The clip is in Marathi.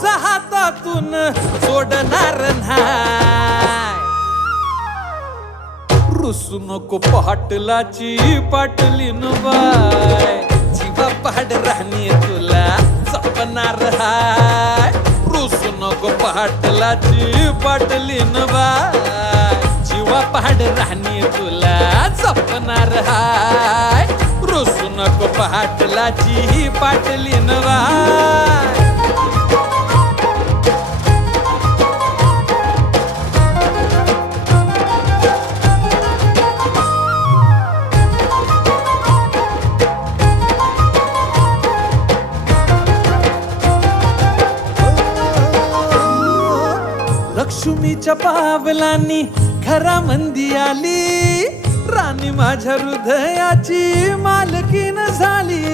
तुझा हातातून सोडणार नाही. रुसू नको पाटलाची पाटलीन बाय, जीवा पाड राहणी तुला जपणार हाय. रुसू नको पाटलाची पाटलीन बाय, जीवा पाड राहणी तुला जपणार हाय. रुसू नको पाटलाची पाटलीन बाय. लक्ष्मीच्या पावलांनी घरामंदी आली, राणी माझ्या हृदयाची मालकीन झाली.